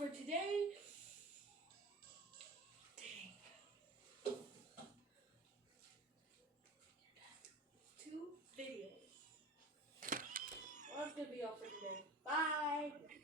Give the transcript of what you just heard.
for today. Dang. 2 videos. Well, that's gonna be all for today. Bye.